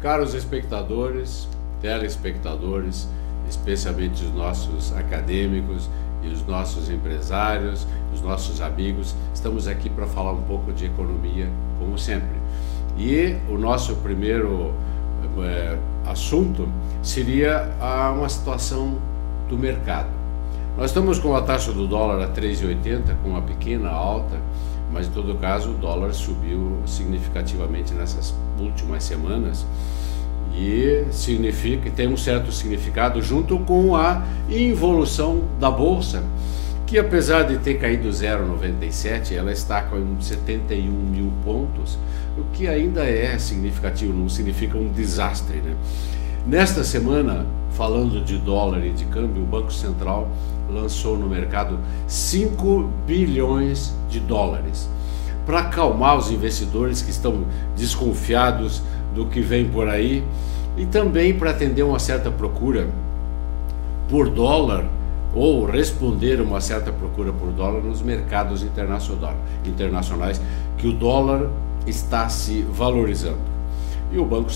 Caros espectadores, telespectadores, especialmente os nossos acadêmicos e os nossos empresários, os nossos amigos, estamos aqui para falar um pouco de economia, como sempre. E o nosso primeiro assunto seria uma situação do mercado. Nós estamos com a taxa do dólar a 3,80, com uma pequena alta, mas em todo caso o dólar subiu significativamente nessas últimas semanas e tem um certo significado junto com a involução da Bolsa, que apesar de ter caído 0,97, ela está com 71 mil pontos, o que ainda é significativo, não significa um desastre, né? Nesta semana, falando de dólar e de câmbio, o Banco Central lançou no mercado 5 bilhões de dólares para acalmar os investidores que estão desconfiados do que vem por aí e também para atender uma certa procura por dólar ou responder uma certa procura por dólar nos mercados internacionais, que o dólar está se valorizando. E o Banco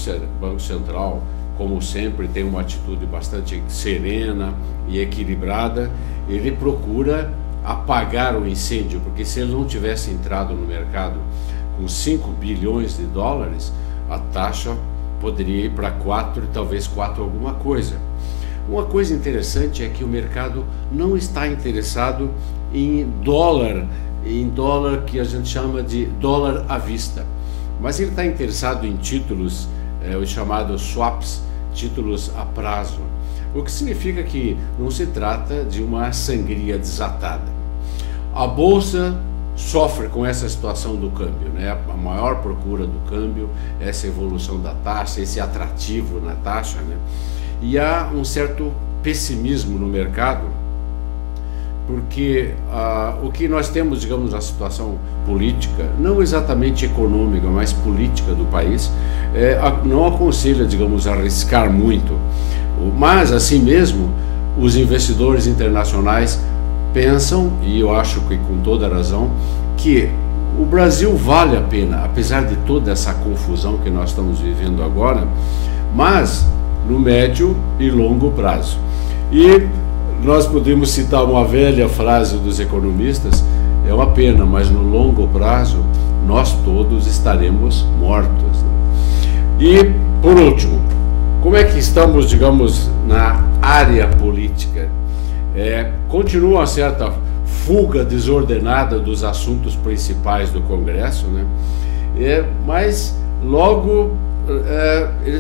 Central, como sempre, tem uma atitude bastante serena e equilibrada. Ele procura apagar o incêndio, porque se ele não tivesse entrado no mercado com 5 bilhões de dólares, a taxa poderia ir para 4 e talvez 4 alguma coisa. Uma coisa interessante é que o mercado não está interessado em dólar que a gente chama de dólar à vista, mas ele está interessado em títulos, os chamados swaps, títulos a prazo, o que significa que não se trata de uma sangria desatada. A Bolsa sofre com essa situação do câmbio, né? A maior procura do câmbio, essa evolução da taxa, esse atrativo na taxa, né? E há um certo pessimismo no mercado, porque o que nós temos, digamos, na situação política, não exatamente econômica, mas política do país, não aconselha, digamos, arriscar muito. Mas, assim mesmo, os investidores internacionais pensam, e eu acho que com toda razão, que o Brasil vale a pena, apesar de toda essa confusão que nós estamos vivendo agora, mas no médio e longo prazo. E nós podemos citar uma velha frase dos economistas: é uma pena, mas no longo prazo nós todos estaremos mortos. E, por último, como é que estamos, digamos, na área política? Continua uma certa fuga desordenada dos assuntos principais do Congresso, né? Mas logo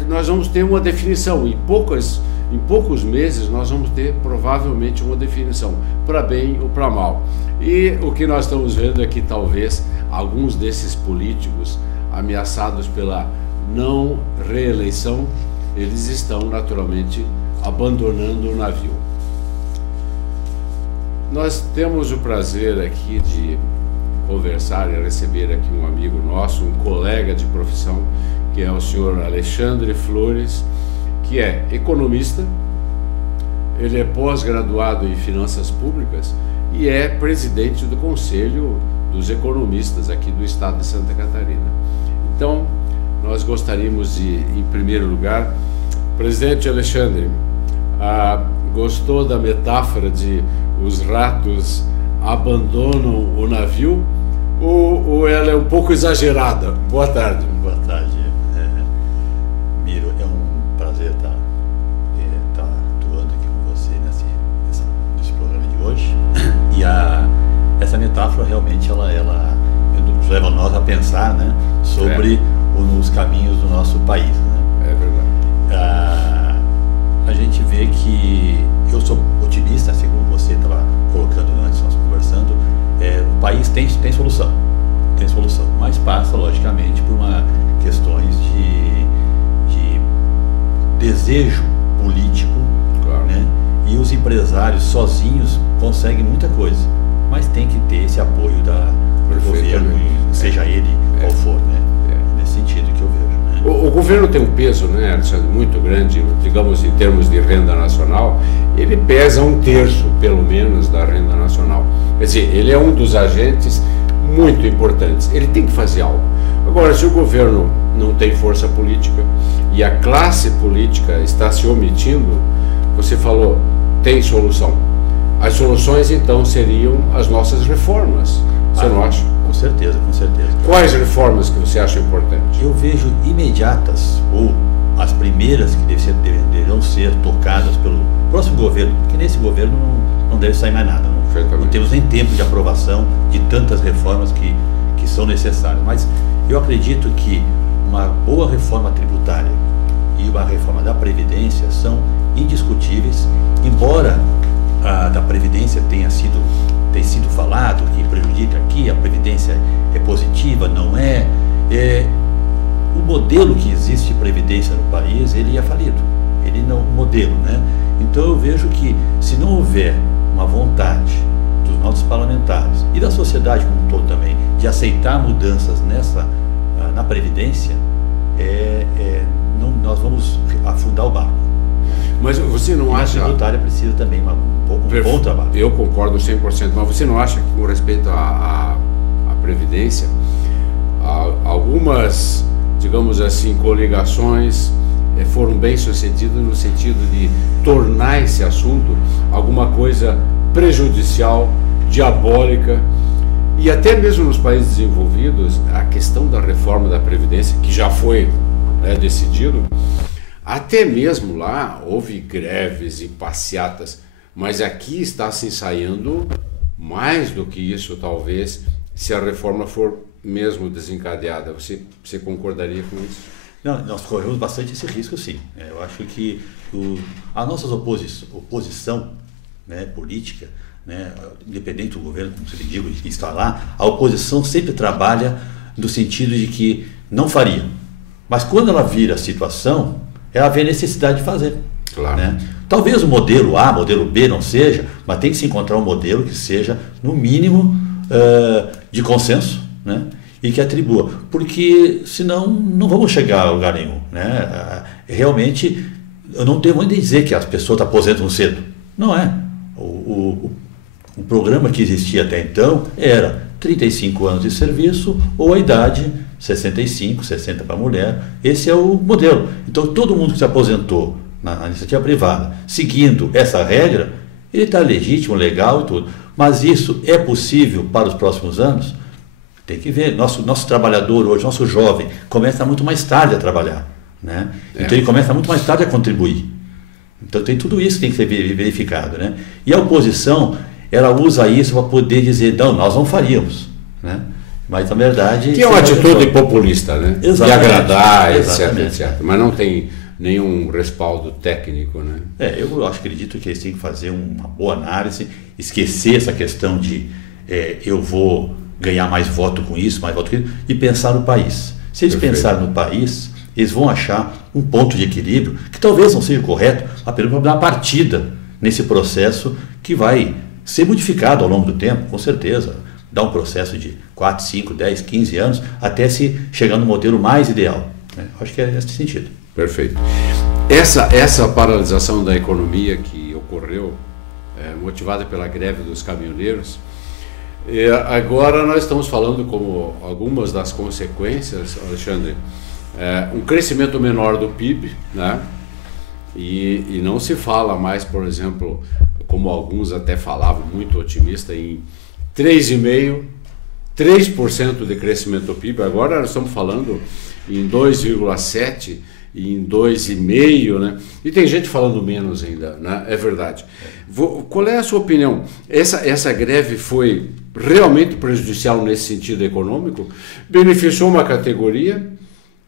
nós vamos ter uma definição. Em poucos meses nós vamos ter provavelmente uma definição, para bem ou para mal. E o que nós estamos vendo é que talvez alguns desses políticos ameaçados pela não reeleição, eles estão naturalmente abandonando o navio. Nós temos o prazer aqui de conversar e receber aqui um amigo nosso, um colega de profissão, que é o senhor Alexandre Flores, que é economista, ele é pós-graduado em finanças públicas e é presidente do Conselho dos Economistas aqui do estado de Santa Catarina. Então, nós gostaríamos de, em primeiro lugar, presidente Alexandre, gostou da metáfora de os ratos abandonam o navio ou ela é um pouco exagerada? Boa tarde. Boa tarde, Miro. É um prazer estar atuando aqui com você nesse programa de hoje. E essa metáfora realmente ela leva nós a pensar, né, sobre os caminhos do nosso país, né? É verdade. A gente vê que eu sou otimista, assim como você estava colocando antes, nós conversando. O país tem solução, mas passa logicamente por questões de desejo político, claro, né? E os empresários sozinhos conseguem muita coisa, mas tem que ter esse apoio do governo, seja ele qual for, né? nesse sentido que eu vejo, né? O governo tem um peso, né, Alexandre, muito grande, digamos, em termos de renda nacional. Ele pesa 1/3, pelo menos, da renda nacional. Quer dizer, ele é um dos agentes muito importantes. Ele tem que fazer algo. Agora, se o governo não tem força política e a classe política está se omitindo, você falou, tem solução. As soluções, então, seriam as nossas reformas. Você não acha? Com certeza, com certeza. Quais reformas que você acha importantes? Eu vejo imediatas, ou as primeiras que deverão ser tocadas pelo próximo governo, porque nesse governo não deve sair mais nada. Não temos nem tempo de aprovação de tantas reformas que são necessárias. Mas eu acredito que uma boa reforma tributária e uma reforma da Previdência são indiscutíveis, embora a da Previdência tenha sido falado que prejudica aqui, a Previdência é positiva, não é. O modelo que existe de Previdência no país, ele é falido, ele não, modelo, né? Então eu vejo que se não houver uma vontade dos nossos parlamentares e da sociedade como um todo também, de aceitar mudanças na Previdência, nós vamos afundar o barco. Mas você não acha... A tributária precisa também um bom trabalho. Eu concordo 100%, mas você não acha que, com respeito à Previdência, algumas, digamos assim, coligações foram bem sucedidas no sentido de tornar esse assunto alguma coisa prejudicial, diabólica, e até mesmo nos países desenvolvidos, a questão da reforma da Previdência, que já foi decidido, até mesmo lá houve greves e passeatas, mas aqui está se ensaiando mais do que isso, talvez, se a reforma for mesmo desencadeada. Você concordaria com isso? Não, nós corremos bastante esse risco, sim. Eu acho que a nossa oposição, né, política, né, independente do governo, como você diga, de estar lá, a oposição sempre trabalha no sentido de que não faria. Mas quando ela vira a situação, ela vê a necessidade de fazer. Claro. Né? Talvez o modelo A, modelo B não seja, mas tem que se encontrar um modelo que seja, no mínimo, de consenso, né? E que atribua. Porque senão não vamos chegar a lugar nenhum. Né? Realmente, eu não devo nem dizer que as pessoas aposentam cedo. Não é. O programa que existia até então era 35 anos de serviço ou a idade 65, 60 para a mulher. Esse é o modelo. Então, todo mundo que se aposentou na iniciativa privada, seguindo essa regra, ele está legítimo, legal e tudo. Mas isso é possível para os próximos anos? Tem que ver. Nosso trabalhador hoje, nosso jovem, começa muito mais tarde a trabalhar. Né? Então, ele começa muito mais tarde a contribuir. Então, tem tudo isso que tem que ser verificado. Né? E a oposição, ela usa isso para poder dizer, não, nós não faríamos. Né? Mas, na verdade... Que é uma atitude populista, né? Exatamente. De agradar, Exatamente. etc. Mas não tem nenhum respaldo técnico, né? Eu acredito que eles têm que fazer uma boa análise, esquecer essa questão de eu vou ganhar mais voto com isso, mais voto com isso, e pensar no país. Se eles pensarem no país, eles vão achar um ponto de equilíbrio, que talvez não seja correto, apenas para dar uma partida nesse processo que vai ser modificado ao longo do tempo, com certeza. Dá um processo de 4, 5, 10, 15 anos, até se chegar no modelo mais ideal. Né? Acho que é nesse sentido. Perfeito. Essa paralisação da economia que ocorreu, motivada pela greve dos caminhoneiros, agora nós estamos falando como algumas das consequências, Alexandre, um crescimento menor do PIB, né? E não se fala mais, por exemplo, como alguns até falavam, muito otimista, em 3,5%, 3% de crescimento do PIB. Agora nós estamos falando em 2,7% e em 2,5%, né? E tem gente falando menos ainda, né? É verdade. Qual é a sua opinião? Essa greve foi realmente prejudicial nesse sentido econômico? Beneficiou uma categoria,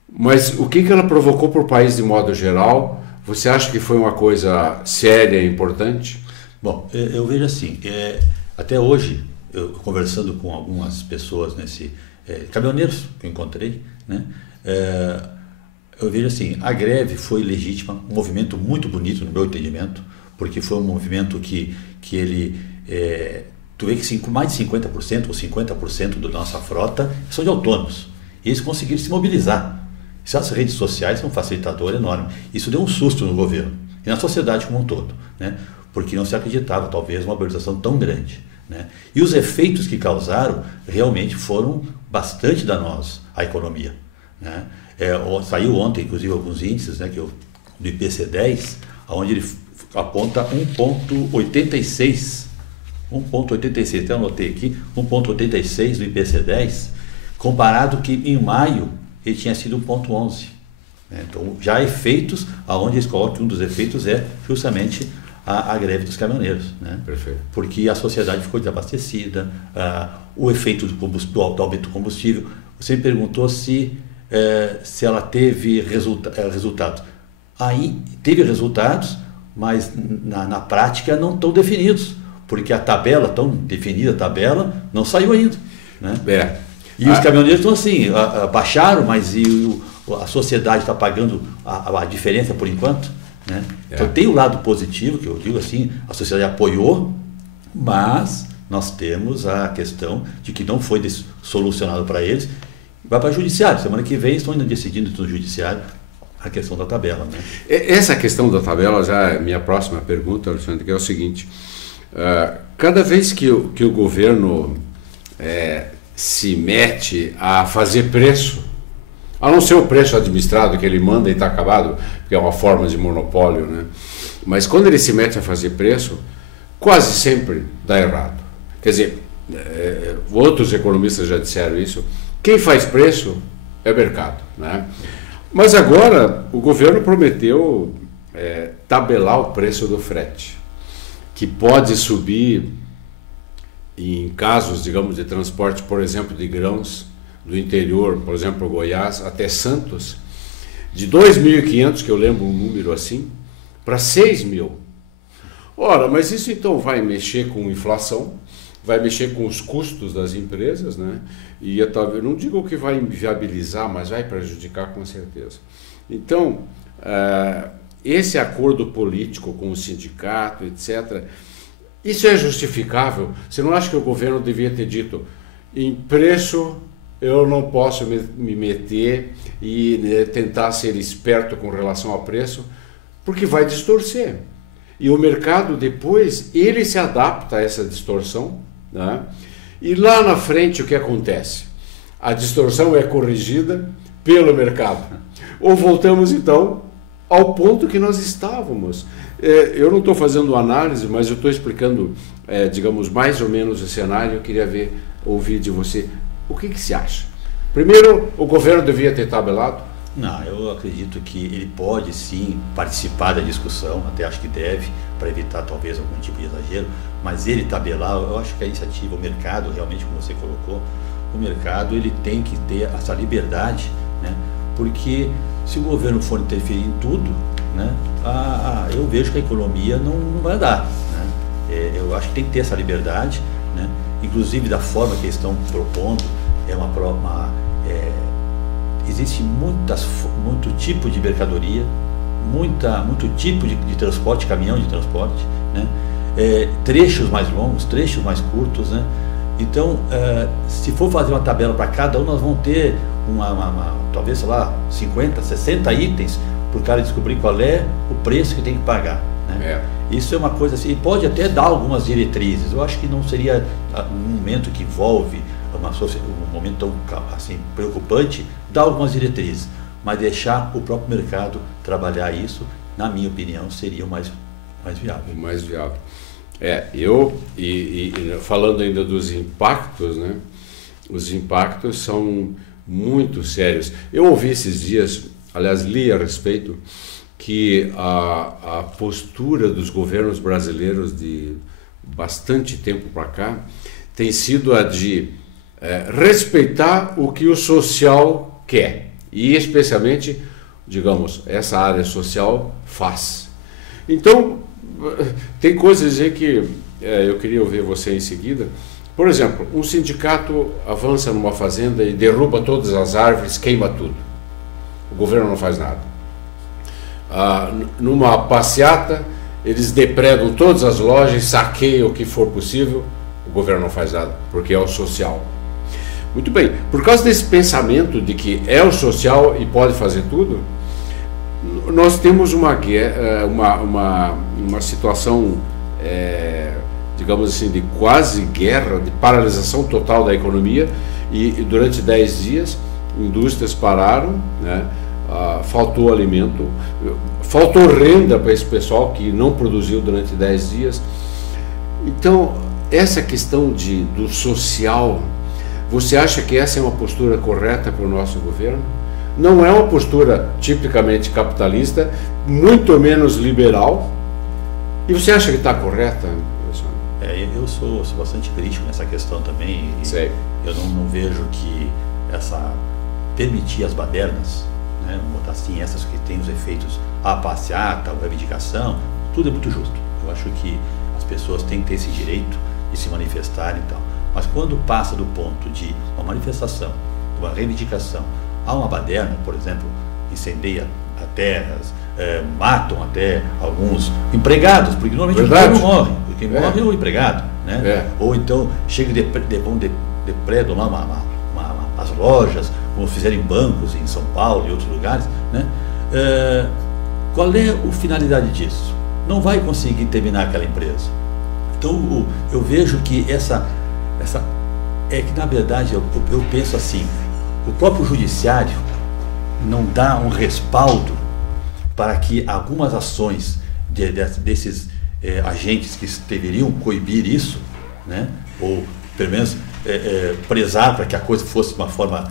mas o que ela provocou para o país de modo geral? Você acha que foi uma coisa séria e importante? Bom, eu vejo assim, até hoje, eu conversando com algumas pessoas caminhoneiros que eu encontrei, né? Eu vejo assim, a greve foi legítima, um movimento muito bonito no meu entendimento, porque foi um movimento que ele, tu vê que mais de 50% ou 50% da nossa frota são de autônomos. E eles conseguiram se mobilizar. Essas redes sociais são um facilitador enorme. Isso deu um susto no governo e na sociedade como um todo, né? Porque não se acreditava, talvez, uma mobilização tão grande, né? E os efeitos que causaram realmente foram bastante danosos à economia, né? Saiu ontem, inclusive, alguns índices, né, do IPC-10, onde ele aponta 1,86, até anotei aqui, 1,86 do IPC-10, comparado que em maio ele tinha sido 1,11. Né? Então, já há efeitos, aonde eles colocam que um dos efeitos é justamente a greve dos caminhoneiros, né? Perfeito. Porque a sociedade ficou desabastecida, o efeito do aumento do combustível. Você me perguntou se ela teve resultados. Aí teve resultados, mas na prática não estão definidos, porque a tabela, tão definida a tabela, não saiu ainda, né? E os caminhoneiros estão assim, baixaram, mas a sociedade está pagando a diferença por enquanto, né? Então tem o lado positivo, que eu digo assim, a sociedade apoiou, mas nós temos a questão de que não foi solucionado para eles. Vai para o judiciário, semana que vem estão ainda decidindo no judiciário a questão da tabela, né? Essa questão da tabela já é minha próxima pergunta, Alexandre, que é o seguinte: cada vez que o governo se mete a fazer preço, a não ser o preço administrado que ele manda e está acabado, que é uma forma de monopólio, né? Mas quando ele se mete a fazer preço, quase sempre dá errado. Quer dizer, outros economistas já disseram isso, quem faz preço é o mercado, né? Mas agora o governo prometeu tabelar o preço do frete, que pode subir em casos, digamos, de transporte, por exemplo, de grãos do interior, por exemplo, Goiás, até Santos, de 2.500, que eu lembro um número assim, para 6.000. Ora, mas isso então vai mexer com inflação, vai mexer com os custos das empresas, né? E eu não digo que vai inviabilizar, mas vai prejudicar com certeza. Então, esse acordo político com o sindicato, etc., isso é justificável? Você não acha que o governo devia ter dito, em preço eu não posso me meter e tentar ser esperto com relação ao preço, porque vai distorcer. E o mercado depois, ele se adapta a essa distorção, né? E lá na frente o que acontece? A distorção é corrigida pelo mercado. Ou voltamos então ao ponto que nós estávamos. Eu não estou fazendo análise, mas eu estou explicando, digamos, mais ou menos o cenário. Eu queria ouvir de você, o que se acha? Primeiro, o governo devia ter tabelado? Não, eu acredito que ele pode sim participar da discussão, até acho que deve, para evitar talvez algum tipo de exagero, mas ele tabelar, eu acho que a iniciativa, o mercado, realmente, como você colocou, o mercado ele tem que ter essa liberdade, né? Porque se o governo for interferir em tudo, né, eu vejo que a economia não vai dar, né? Eu acho que tem que ter essa liberdade, né? Inclusive da forma que eles estão propondo, existe muito tipo de mercadoria, muito tipo de transporte, caminhão de transporte, né? Trechos mais longos, trechos mais curtos, né? Então, se for fazer uma tabela para cada um, nós vamos ter talvez, sei lá, 50, 60 itens para o cara descobrir qual é o preço que tem que pagar, né? Isso é uma coisa assim, e pode até dar algumas diretrizes. Eu acho que não seria um momento que envolve um momento tão assim, preocupante, dar algumas diretrizes, mas deixar o próprio mercado trabalhar isso, na minha opinião, seria o mais viável. O mais viável. Falando ainda dos impactos, né? Os impactos são muito sérios. Eu ouvi esses dias, aliás, li a respeito, que a postura dos governos brasileiros de bastante tempo para cá tem sido a de respeitar o que o social quer, e especialmente, digamos, essa área social faz. Então, tem coisas aí que eu queria ouvir você em seguida. Por exemplo, um sindicato avança numa fazenda e derruba todas as árvores, queima tudo. O governo não faz nada. Numa passeata, eles depredam todas as lojas, saqueiam o que for possível, o governo não faz nada, porque é o social. Muito bem. Por causa desse pensamento de que é o social e pode fazer tudo, nós temos uma situação, digamos assim, de quase guerra, de paralisação total da economia, e durante 10 dias indústrias pararam, né? Faltou alimento, faltou renda para esse pessoal que não produziu durante 10 dias. Então, essa questão do social, você acha que essa é uma postura correta para o nosso governo? Não é uma postura tipicamente capitalista, muito menos liberal. E você acha que está correta, Alexandre? Eu sou bastante crítico nessa questão também. Eu não vejo que permitir as badernas, né, vamos botar assim, essas que têm os efeitos, a passeata, a reivindicação, tudo é muito justo. Eu acho que as pessoas têm que ter esse direito de se manifestar e tal. Mas quando passa do ponto de uma manifestação, de uma reivindicação, a uma baderna, por exemplo, incendeia terras, matam até alguns empregados, porque normalmente o não morre, quem morre é o empregado, né? Ou então chega e depredam lá as lojas, como fizeram em bancos em São Paulo e outros lugares, né? Qual é a finalidade disso? Não vai conseguir terminar aquela empresa. Então eu vejo que que na verdade eu penso assim, o próprio judiciário não dá um respaldo para que algumas ações desses agentes que deveriam coibir isso, né? Ou pelo menos prezar para que a coisa fosse de uma forma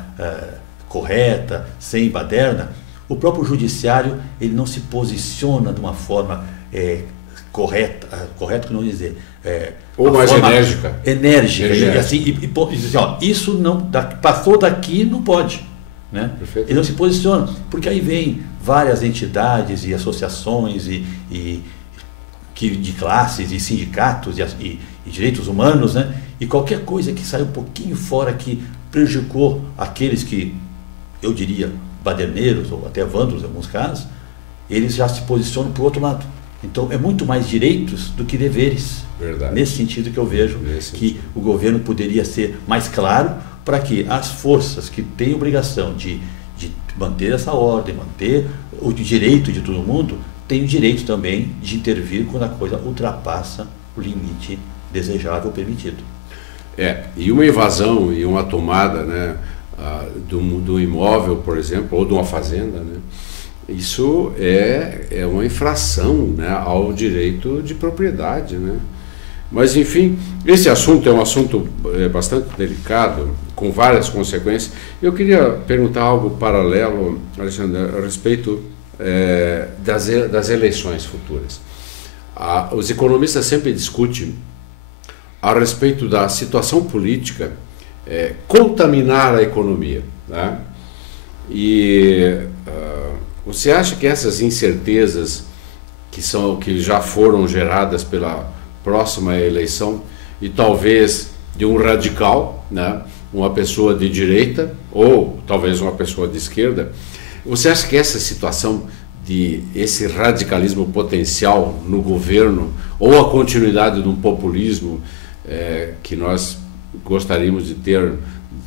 correta, sem baderna. O próprio judiciário ele não se posiciona de uma forma correta que não dizer, ou mais enérgica. E assim, e diz assim, ó, isso não passou daqui, não pode, né? Ele não se posiciona, porque aí vem várias entidades e associações de classes e sindicatos e direitos humanos, né? E qualquer coisa que sai um pouquinho fora que prejudicou aqueles que, eu diria, baderneiros ou até vândalos em alguns casos, eles já se posicionam para o outro lado. Então é muito mais direitos do que deveres. Verdade. Nesse sentido que eu vejo que o governo poderia ser mais claro para que as forças que têm obrigação de manter essa ordem, manter o direito de todo mundo, tenham o direito também de intervir quando a coisa ultrapassa o limite desejável permitido. E uma invasão e uma tomada, né, do imóvel, por exemplo, ou de uma fazenda, né, isso é uma infração, né, ao direito de propriedade, né? Mas, enfim, esse assunto é um assunto bastante delicado, com várias consequências. Eu queria perguntar algo paralelo, Alexandre, a respeito das eleições futuras. Os economistas sempre discutem a respeito da situação política contaminar a economia, né? E você acha que essas incertezas que já foram geradas pela próxima eleição e talvez de um radical, né, uma pessoa de direita ou talvez uma pessoa de esquerda, você acha que essa situação esse radicalismo potencial no governo ou a continuidade de um populismo que nós gostaríamos de ter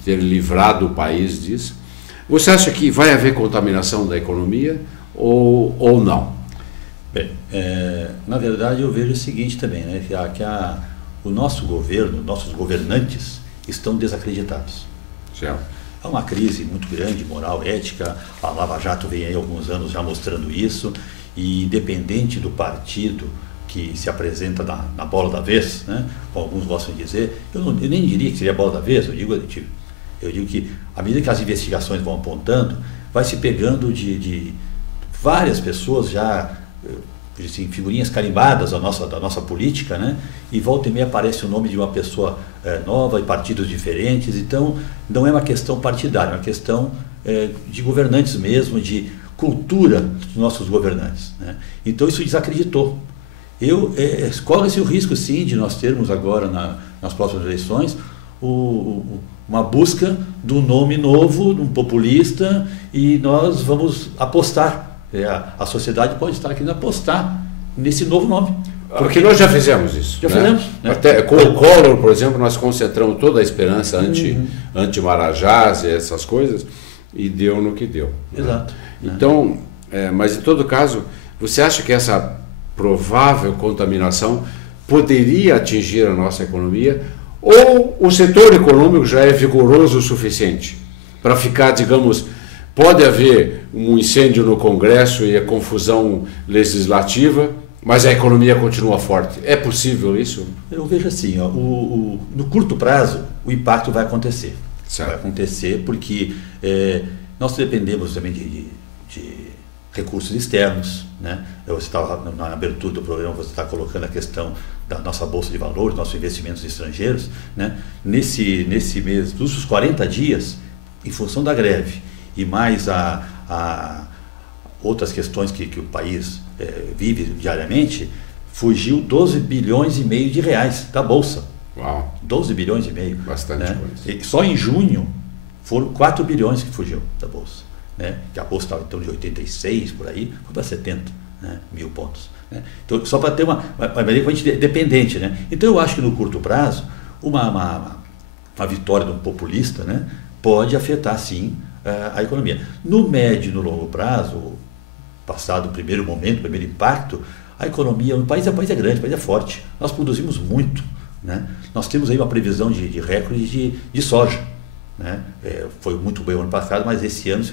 livrado o país disso, você acha que vai haver contaminação da economia ou não? Bem, na verdade eu vejo o seguinte também, né, que o nosso governo, nossos governantes estão desacreditados. Certo. Há uma crise muito grande, moral, ética, a Lava Jato vem aí há alguns anos já mostrando isso, e independente do partido que se apresenta na bola da vez, né, como alguns gostam de dizer, eu nem diria que seria a bola da vez, eu digo que à medida que as investigações vão apontando, vai se pegando de várias pessoas já, assim, figurinhas carimbadas da nossa política, né? E volta e meia aparece o nome de uma pessoa nova e partidos diferentes. Então não é uma questão partidária, é uma questão de governantes mesmo, de cultura dos nossos governantes, né? Então isso desacreditou. Corre-se o risco sim de nós termos agora nas próximas eleições uma busca do nome novo, de um populista, e nós vamos apostar. A sociedade pode estar querendo apostar nesse novo nome. Porque nós já fizemos isso. Já fizemos. Né? Até com o Collor, por exemplo, nós concentramos toda a esperança anti-Marajás e essas coisas, e deu no que deu. Exato. Então, mas em todo caso, você acha que essa provável contaminação poderia atingir a nossa economia, ou o setor econômico já é vigoroso o suficiente para ficar, digamos, pode haver um incêndio no Congresso e a confusão legislativa, mas a economia continua forte. É possível isso? Eu vejo assim, ó, no curto prazo o impacto vai acontecer. Certo. Vai acontecer porque nós dependemos também de recursos externos, né? Você estava na abertura do programa, você está colocando a questão da nossa bolsa de valores, nossos investimentos estrangeiros, né? Nesse mês, nos últimos 40 dias, em função da greve e mais a outras questões que o país vive diariamente, fugiu 12 bilhões e meio de reais da bolsa. Uau! 12 bilhões e meio. Bastante né? coisa. E só em junho foram 4 bilhões que fugiu da bolsa. Né? Que a bolsa estava em torno de 86 por aí, foi para 70 mil pontos. Né? Então, só para ter uma gente dependente. Né? Então eu acho que no curto prazo, uma vitória de um populista, né, pode afetar sim a economia. No médio e no longo prazo, passado o primeiro momento, o primeiro impacto, a economia, o país é grande, o país é forte, nós produzimos muito. Né? Nós temos aí uma previsão de recorde de soja. Né? Foi muito bem o ano passado, mas esse ano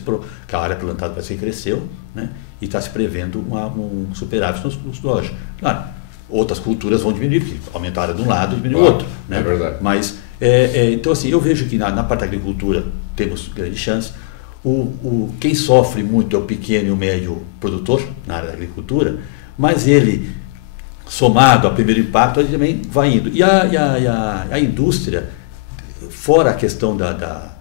a área plantada parece que cresceu, né? E está se prevendo um superávit no soja. Claro, outras culturas vão diminuir, porque aumentaram de um lado e diminuiu do outro. Né? É verdade. Mas, então assim, eu vejo que na parte da agricultura temos grande chance. Quem sofre muito é o pequeno e o médio produtor na área da agricultura, mas ele, somado ao primeiro impacto, ele também vai indo. E a indústria, fora a questão da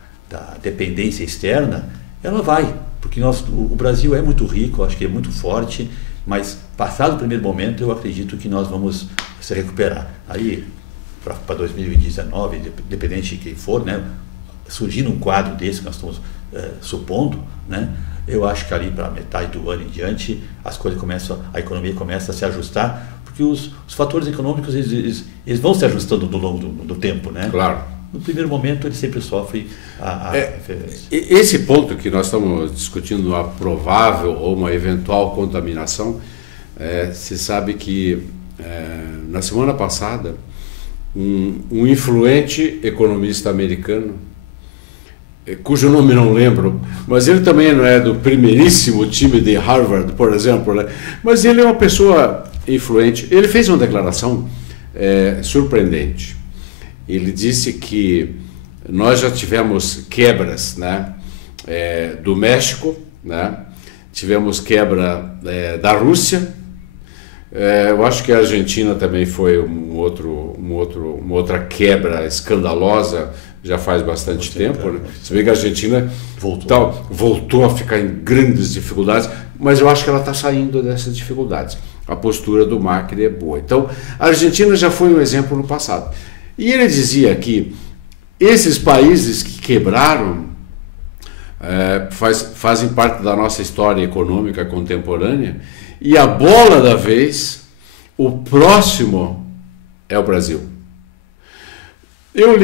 dependência externa, ela vai, porque o Brasil é muito rico, acho que é muito forte, mas passado o primeiro momento, eu acredito que nós vamos se recuperar. Aí, para 2019, independente de quem for, né, surgindo um quadro desse que nós estamos supondo, né, eu acho que ali para metade do ano em diante, a economia começa a se ajustar, porque os fatores econômicos eles vão se ajustando ao longo do tempo, né? Claro. No primeiro momento ele sempre sofre a referência. Esse ponto que nós estamos discutindo, uma provável ou uma eventual contaminação, se sabe que na semana passada um influente economista americano, cujo nome não lembro, mas ele também não é do primeiríssimo time de Harvard, por exemplo, né? Mas ele é uma pessoa influente. Ele fez uma declaração surpreendente. Ele disse que nós já tivemos quebras, né, do México, né, tivemos quebra da Rússia, eu acho que a Argentina também foi uma outra quebra escandalosa, já faz bastante tempo, né? Você vê que a Argentina voltou a ficar em grandes dificuldades, mas eu acho que ela está saindo dessas dificuldades. A postura do Macri é boa. Então, a Argentina já foi um exemplo no passado. E ele dizia que esses países que quebraram fazem parte da nossa história econômica contemporânea, e a bola da vez, o próximo é o Brasil. Eu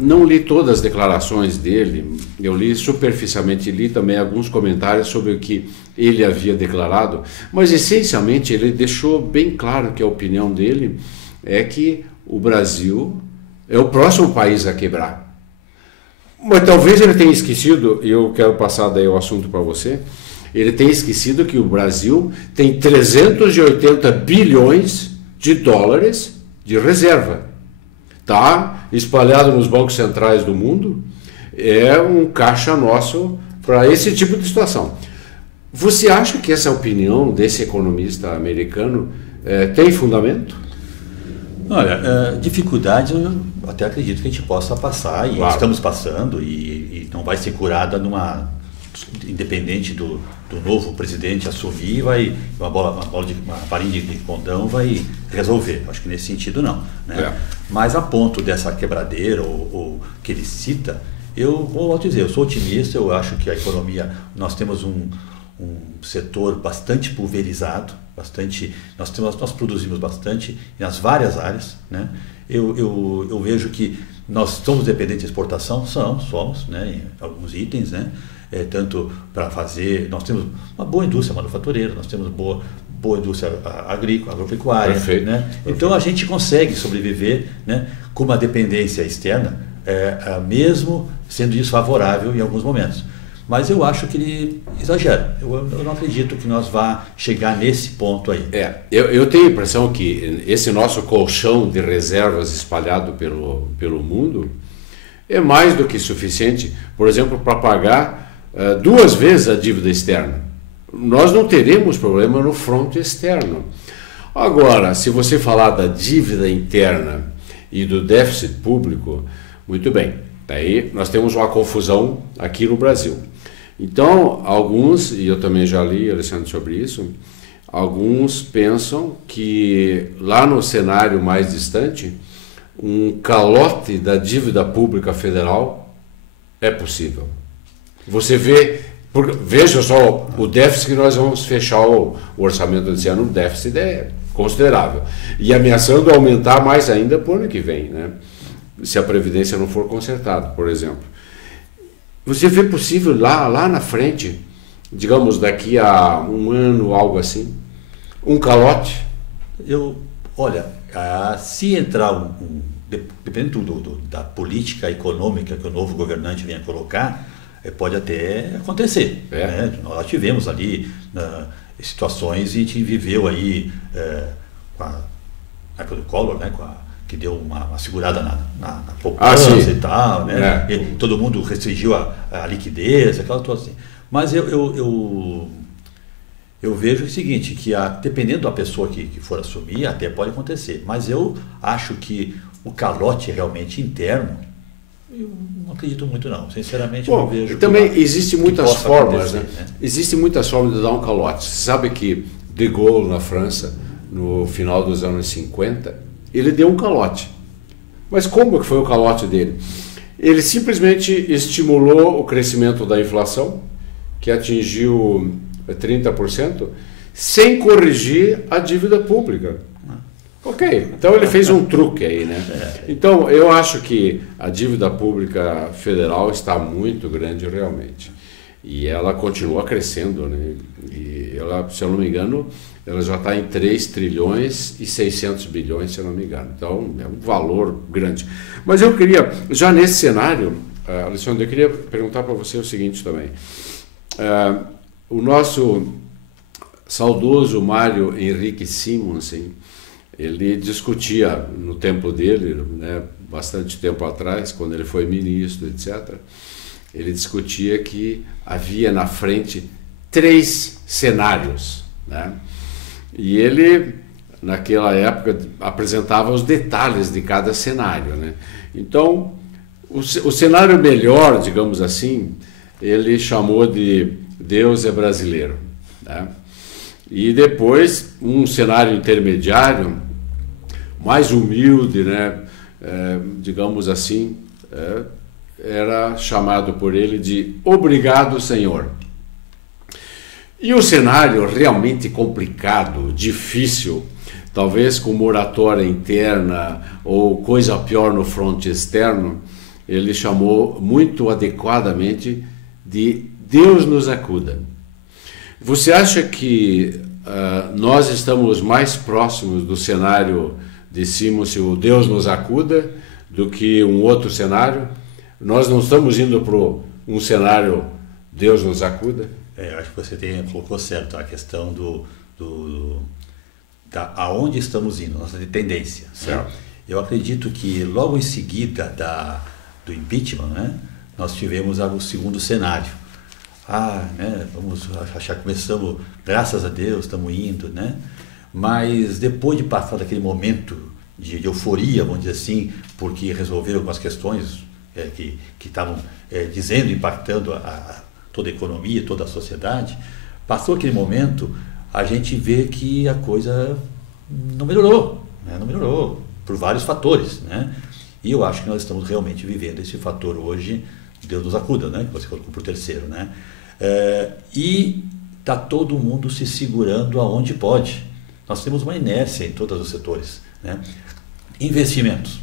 não li todas as declarações dele, eu li superficialmente, li também alguns comentários sobre o que ele havia declarado, mas essencialmente ele deixou bem claro que a opinião dele é que o Brasil é o próximo país a quebrar. Mas talvez ele tenha esquecido, e eu quero passar daí o assunto para você, ele tenha esquecido que o Brasil tem 380 bilhões de dólares de reserva. Está espalhado nos bancos centrais do mundo, é um caixa nosso para esse tipo de situação. Você acha que essa opinião desse economista americano tem fundamento? Olha, dificuldades eu até acredito que a gente possa passar, e claro, estamos passando, e não vai ser curada independente do novo presidente assumir, uma varinha de condão vai resolver. Acho que nesse sentido não. Né? Mas a ponto dessa quebradeira ou que ele cita, eu vou dizer, eu sou otimista, eu acho que a economia, nós temos um setor bastante pulverizado, bastante, nós produzimos bastante nas várias áreas, né? Eu vejo que nós somos dependentes de exportação, somos, né, em alguns itens, né? Tanto para fazer, nós temos uma boa indústria manufatureira, nós temos boa indústria agrícola, agropecuária, perfeito, né? Perfeito. Então a gente consegue sobreviver, né, com uma dependência externa, mesmo sendo desfavorável em alguns momentos. Mas eu acho que ele exagera. Eu não acredito que nós vá chegar nesse ponto aí. Eu tenho a impressão que esse nosso colchão de reservas espalhado pelo mundo é mais do que suficiente, por exemplo, para pagar 2 vezes a dívida externa. Nós não teremos problema no fronte externo. Agora, se você falar da dívida interna e do déficit público, muito bem, daí nós temos uma confusão aqui no Brasil. Então, alguns, e eu também já li, Alessandro, sobre isso, alguns pensam que lá no cenário mais distante, um calote da dívida pública federal é possível. Você veja só o déficit que nós vamos fechar o orçamento desse ano, o déficit é considerável. E ameaçando aumentar mais ainda para o ano que vem, né? Se a Previdência não for consertada, por exemplo. Você vê possível lá na frente, digamos daqui a um ano, algo assim, um calote? Olha, se entrar dependendo da política econômica que o novo governante venha colocar, pode até acontecer. Né? Nós tivemos ali situações e a gente viveu aí com a época do Collor, né? Que deu uma segurada na poupança e tal, né? E todo mundo restringiu a liquidez, aquela coisa assim. Mas eu vejo o seguinte, que dependendo da pessoa que for assumir, até pode acontecer. Mas eu acho que o calote realmente interno, eu não acredito muito não. Sinceramente, eu não vejo. Também existem muitas formas, né? Existem muitas formas de dar um calote. Você sabe que De Gaulle, na França, no final dos anos 50, ele deu um calote. Mas como que foi o calote dele? Ele simplesmente estimulou o crescimento da inflação, que atingiu 30%, sem corrigir a dívida pública. Ok, então ele fez um truque aí, né? Então eu acho que a dívida pública federal está muito grande realmente. E ela continua crescendo, né? E ela, se eu não me engano, ela já está em 3 trilhões e 600 bilhões, se eu não me engano. Então, é um valor grande. Mas eu queria, já nesse cenário, Alessandro, eu queria perguntar para você o seguinte também. O nosso saudoso Mário Henrique Simonsen, ele discutia no tempo dele, né, bastante tempo atrás, quando ele foi ministro, etc., ele discutia que havia na frente 3 cenários, né? E ele, naquela época, apresentava os detalhes de cada cenário, né? Então, o cenário melhor, digamos assim, ele chamou de Deus é brasileiro, né? E depois, um cenário intermediário, mais humilde, né? Digamos assim, era chamado por ele de Obrigado, Senhor. E o cenário realmente complicado, difícil, talvez com moratória interna ou coisa pior no fronte externo, ele chamou muito adequadamente de Deus nos acuda. Você acha que nós estamos mais próximos do cenário de Simonsen, o Deus nos acuda, do que um outro cenário? Nós não estamos indo para um cenário Deus nos acuda? Acho que você colocou certo a questão aonde estamos indo, nossa tendência. Certo. Né? Eu acredito que logo em seguida do impeachment, né, nós tivemos o segundo cenário. Né, vamos achar que começamos, graças a Deus, estamos indo, né? Mas depois de passar daquele momento de euforia, vamos dizer assim, porque resolveram algumas questões que estavam impactando toda a economia, toda a sociedade, passou aquele momento, a gente vê que a coisa não melhorou, né? Não melhorou, por vários fatores, né? E eu acho que nós estamos realmente vivendo esse fator hoje, Deus nos acuda, né? Que você colocou por terceiro, né? E está todo mundo se segurando aonde pode. Nós temos uma inércia em todos os setores, né? Investimentos.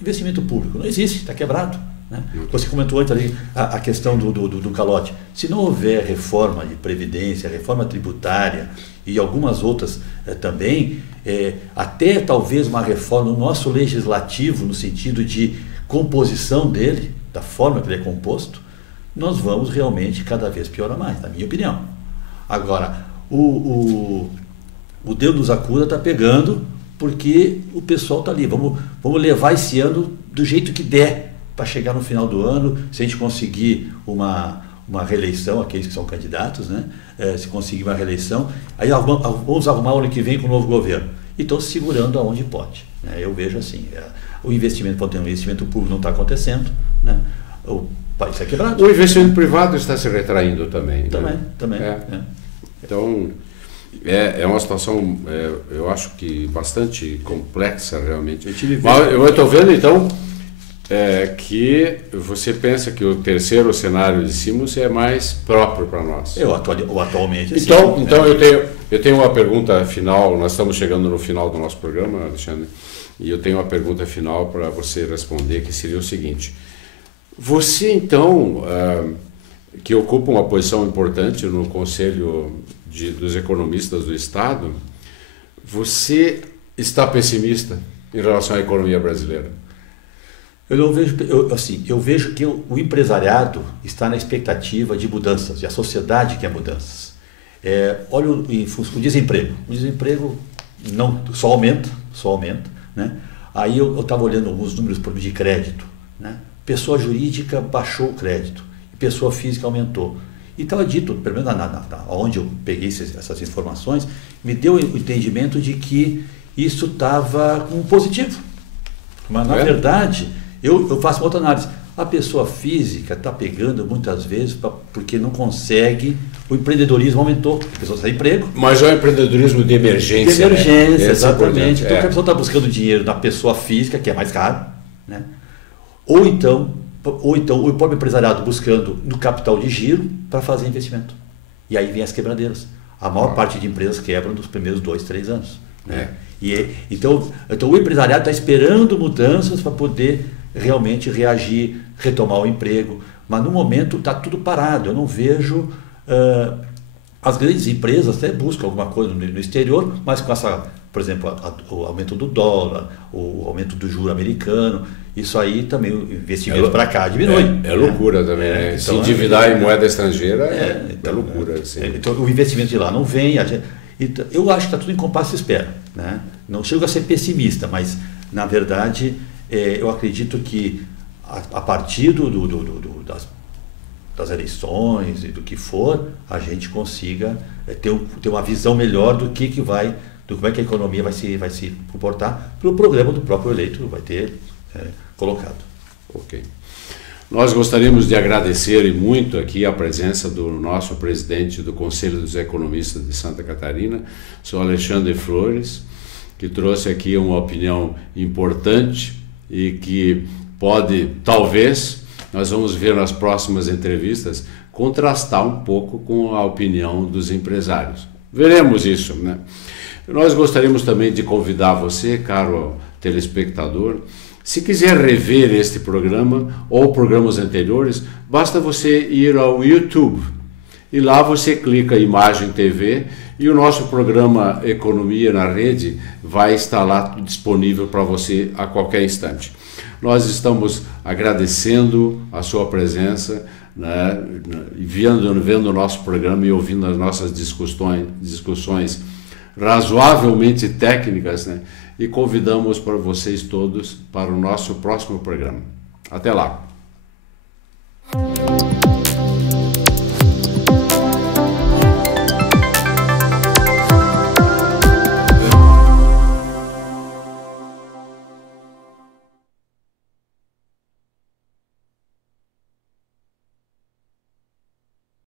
Investimento público não existe, está quebrado, né? Você comentou antes ali a questão do calote. Se não houver reforma de previdência, reforma tributária e algumas outras também, até talvez uma reforma no nosso legislativo, no sentido de composição dele, da forma que ele é composto, nós vamos realmente cada vez piorar mais, na minha opinião. Agora, o Deus nos acuda está pegando, porque o pessoal está ali. Vamos levar esse ano do jeito que der, para chegar no final do ano, se a gente conseguir uma reeleição, aqueles que são candidatos, né? Se conseguir uma reeleição, aí vamos arrumar o ano que vem com o novo governo. E estão segurando aonde pode, né? Eu vejo assim, o investimento público não está acontecendo, né? O país está quebrado. O investimento privado está se retraindo também. Também. Então, é uma situação, eu acho que bastante complexa realmente. Mas eu estou vendo então que você pensa que o terceiro cenário de Siemens é mais próprio para nós. Atualmente. Então eu tenho uma pergunta final. Nós estamos chegando no final do nosso programa, Alexandre, e eu tenho uma pergunta final para você responder, que seria o seguinte: você então, que ocupa uma posição importante no Conselho dos Economistas do Estado, você está pessimista em relação à economia brasileira? Eu vejo que o empresariado está na expectativa de mudanças, e a sociedade quer mudanças. Olha o desemprego. O desemprego só aumenta, né? Aí eu estava olhando alguns números de crédito, né? Pessoa jurídica baixou o crédito, e pessoa física aumentou. E estava dito, pelo menos onde eu peguei essas informações, me deu o entendimento de que isso estava com positivo. Mas, na verdade, eu faço uma outra análise. A pessoa física está pegando muitas vezes porque não consegue, o empreendedorismo aumentou, a pessoa sem emprego. Mas é o empreendedorismo de emergência. Exatamente. Então, a pessoa está buscando dinheiro na pessoa física, que é mais caro, né? Ou então o próprio empresariado buscando no capital de giro para fazer investimento. E aí vem as quebradeiras. A maior parte de empresas quebram nos primeiros 2, 3 anos. Né? Então o empresariado está esperando mudanças para poder realmente reagir, retomar o emprego. Mas no momento está tudo parado. Eu não vejo... as grandes empresas até buscam alguma coisa no exterior, mas com por exemplo, o aumento do dólar, o aumento do juro americano, isso aí também, o investimento para cá diminui. É loucura também, né? Então, se endividar em moeda estrangeira é loucura. Assim. Então o investimento de lá não vem. Eu acho que está tudo em compasso de espera, né? Não chego a ser pessimista, mas na verdade eu acredito que a partir das eleições e do que for, a gente consiga ter uma visão melhor do como é que a economia vai se comportar pelo programa do próprio eleito vai ter colocado. Ok. Nós gostaríamos de agradecer muito aqui a presença do nosso presidente do Conselho dos Economistas de Santa Catarina, senhor Alexandre Flores, que trouxe aqui uma opinião importante e que pode, talvez, nós vamos ver nas próximas entrevistas, contrastar um pouco com a opinião dos empresários. Veremos isso, né? Nós gostaríamos também de convidar você, caro telespectador, se quiser rever este programa ou programas anteriores, basta você ir ao YouTube e lá você clica Imagem TV e o nosso programa Economia na Rede vai estar lá disponível para você a qualquer instante. Nós estamos agradecendo a sua presença, né, vendo o nosso programa e ouvindo as nossas discussões razoavelmente técnicas, né, e convidamos para vocês todos para o nosso próximo programa. Até lá!